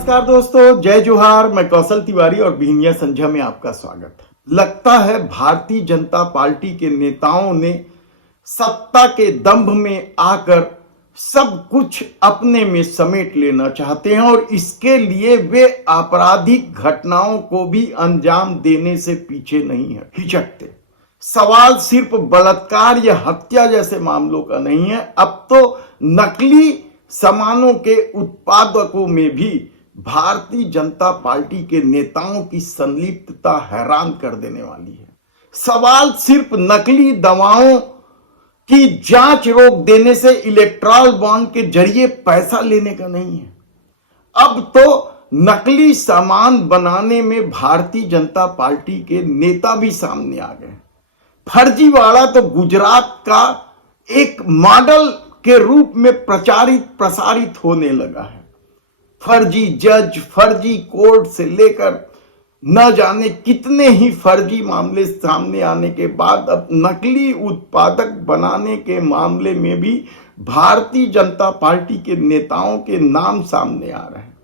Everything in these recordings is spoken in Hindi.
नमस्कार दोस्तों, जय जोहार। मैं कौशल तिवारी और बिहनिया संझा में आपका स्वागत है। लगता है भारतीय जनता पार्टी के नेताओं ने सत्ता के दंभ में आकर सब कुछ अपने में समेट लेना चाहते हैं और इसके लिए वे आपराधिक घटनाओं को भी अंजाम देने से पीछे नहीं है, हिचकते। सवाल सिर्फ बलात्कार या हत्या जैसे मामलों का नहीं है, अब तो नकली सामानों के उत्पादकों में भी भारतीय जनता पार्टी के नेताओं की संलिप्तता हैरान कर देने वाली है। सवाल सिर्फ नकली दवाओं की जांच रोक देने से इलेक्ट्रॉल बॉन्ड के जरिए पैसा लेने का नहीं है, अब तो नकली सामान बनाने में भारतीय जनता पार्टी के नेता भी सामने आ गए। फर्जीवाड़ा तो गुजरात का एक मॉडल के रूप में प्रसारित होने लगा है। फर्जी जज, फर्जी कोर्ट से लेकर न जाने कितने ही फर्जी मामले सामने आने के बाद अब नकली उत्पादक बनाने के मामले में भी भारतीय जनता पार्टी के नेताओं के नाम सामने आ रहे हैं।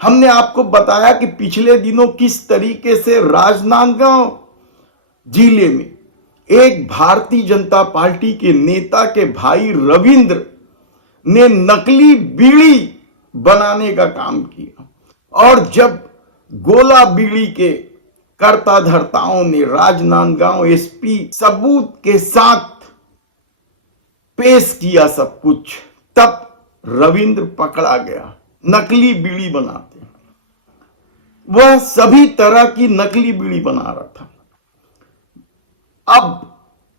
हमने आपको बताया कि पिछले दिनों किस तरीके से राजनांदगांव जिले में एक भारतीय जनता पार्टी के नेता के भाई रविंद्र ने नकली बीड़ी बनाने का काम किया और जब गोला बीड़ी के कर्ता धर्ताओं ने राजनांदगांव एसपी सबूत के साथ पेश किया सब कुछ, तब रविंद्र पकड़ा गया। नकली बीड़ी बनाते, वह सभी तरह की नकली बीड़ी बना रहा था। अब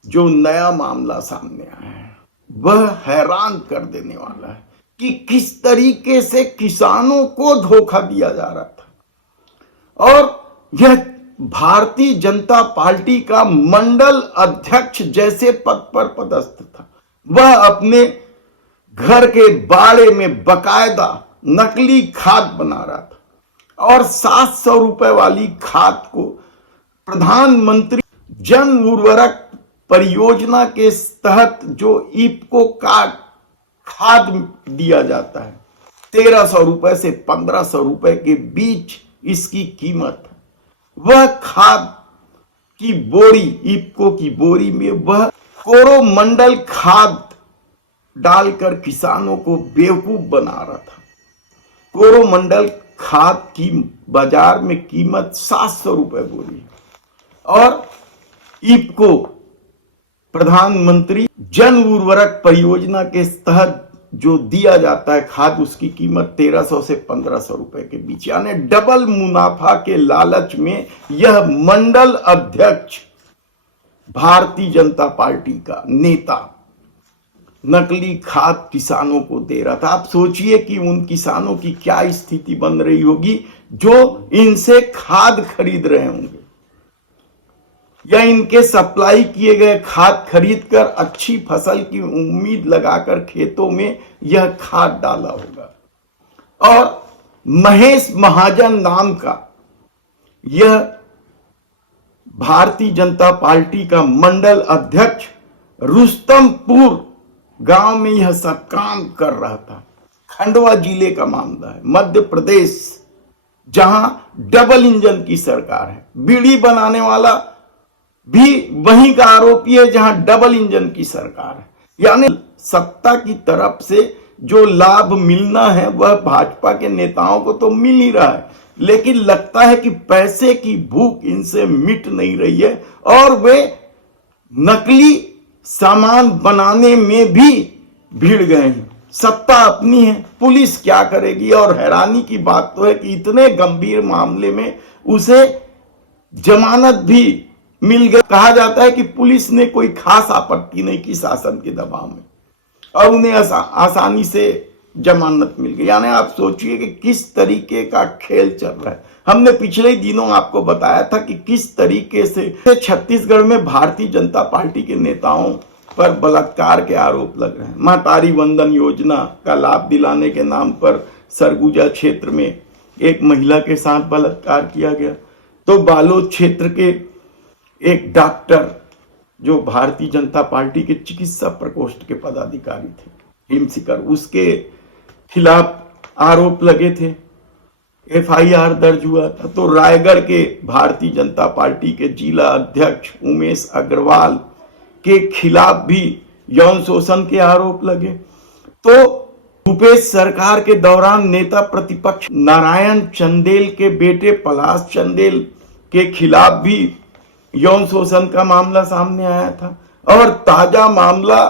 जो नया मामला सामने आया है वह हैरान कर देने वाला है कि किस तरीके से किसानों को धोखा दिया जा रहा था और यह भारतीय जनता पार्टी का मंडल अध्यक्ष जैसे पद पर पदस्थ था। वह अपने घर के बाड़े में बकायदा नकली खाद बना रहा था और 700 रुपए वाली खाद को प्रधानमंत्री जन उर्वरक परियोजना के तहत जो इफ्को का खाद दिया जाता है, 1300 रुपए से 1500 रुपए के बीच इसकी कीमत है। वह खाद की बोरी, इफ्को की बोरी में वह कोरोमंडल खाद डालकर किसानों को बेवकूफ बना रहा था। कोरोमंडल खाद की बाजार में कीमत 700 रुपए बोरी और इफ्को प्रधानमंत्री जन उर्वरक परियोजना के तहत जो दिया जाता है खाद, उसकी कीमत 1300 से 1500 रुपए के बीच, यानी डबल मुनाफा के लालच में यह मंडल अध्यक्ष भारतीय जनता पार्टी का नेता नकली खाद किसानों को दे रहा था। आप सोचिए कि उन किसानों की क्या स्थिति बन रही होगी जो इनसे खाद खरीद रहे होंगे या इनके सप्लाई किए गए खाद खरीदकर अच्छी फसल की उम्मीद लगाकर खेतों में यह खाद डाला होगा। और महेश महाजन नाम का यह भारतीय जनता पार्टी का मंडल अध्यक्ष रुस्तमपुर गांव में यह सब काम कर रहा था। खंडवा जिले का मामला है, मध्य प्रदेश, जहां डबल इंजन की सरकार है। बीड़ी बनाने वाला भी वहीं का आरोपी है जहां डबल इंजन की सरकार है। यानी सत्ता की तरफ से जो लाभ मिलना है वह भाजपा के नेताओं को तो मिल ही रहा है, लेकिन लगता है कि पैसे की भूख इनसे मिट नहीं रही है और वे नकली सामान बनाने में भी भिड़ गए हैं। सत्ता अपनी है, पुलिस क्या करेगी? और हैरानी की बात तो है कि इतने गंभीर मामले में उसे जमानत भी मिल गई। कहा जाता है कि पुलिस ने कोई खास आपत्ति नहीं की शासन के दबाव में और उन्हें आसानी से जमानत मिल गई। यानी आप सोचिए कि किस तरीके का खेल चल रहा है। हमने पिछले ही दिनों आपको बताया था कि किस तरीके से छत्तीसगढ़ में भारतीय जनता पार्टी के नेताओं पर बलात्कार के आरोप लग रहे हैं। महतारी वंदन योजना का लाभ दिलाने के नाम पर सरगुजा क्षेत्र में एक महिला के साथ बलात्कार किया गया। तो बालोद क्षेत्र के एक डॉक्टर जो भारतीय जनता पार्टी के चिकित्सा प्रकोष्ठ के पदाधिकारी थे, हिमशिकर, उसके खिलाफ आरोप लगे थे। एफआईआर दर्ज हुआ था। तो रायगढ़ के भारतीय जनता पार्टी के जिला अध्यक्ष उमेश अग्रवाल के खिलाफ भी यौन शोषण के आरोप लगे। तो भूपेश सरकार के दौरान नेता प्रतिपक्ष नारायण चंदेल के बेटे पलाश चंदेल के खिलाफ भी यौन शोषण का मामला सामने आया था। और ताजा मामला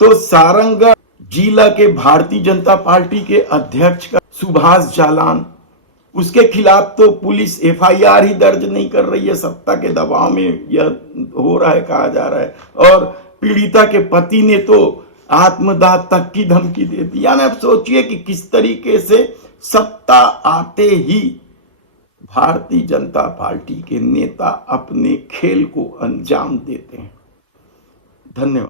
तो सारंगगढ़ जिला के भारतीय जनता पार्टी के अध्यक्ष का सुभाष जालान, उसके खिलाफ तो पुलिस एफआईआर ही दर्ज नहीं कर रही है। सत्ता के दबाव में यह हो रहा है, कहा जा रहा है। और पीड़िता के पति ने तो आत्मदाह तक की धमकी दे दी। यानी आप सोचिए कि किस तरीके से सत्ता आते ही भारतीय जनता पार्टी के नेता अपने खेल को अंजाम देते हैं। धन्यवाद।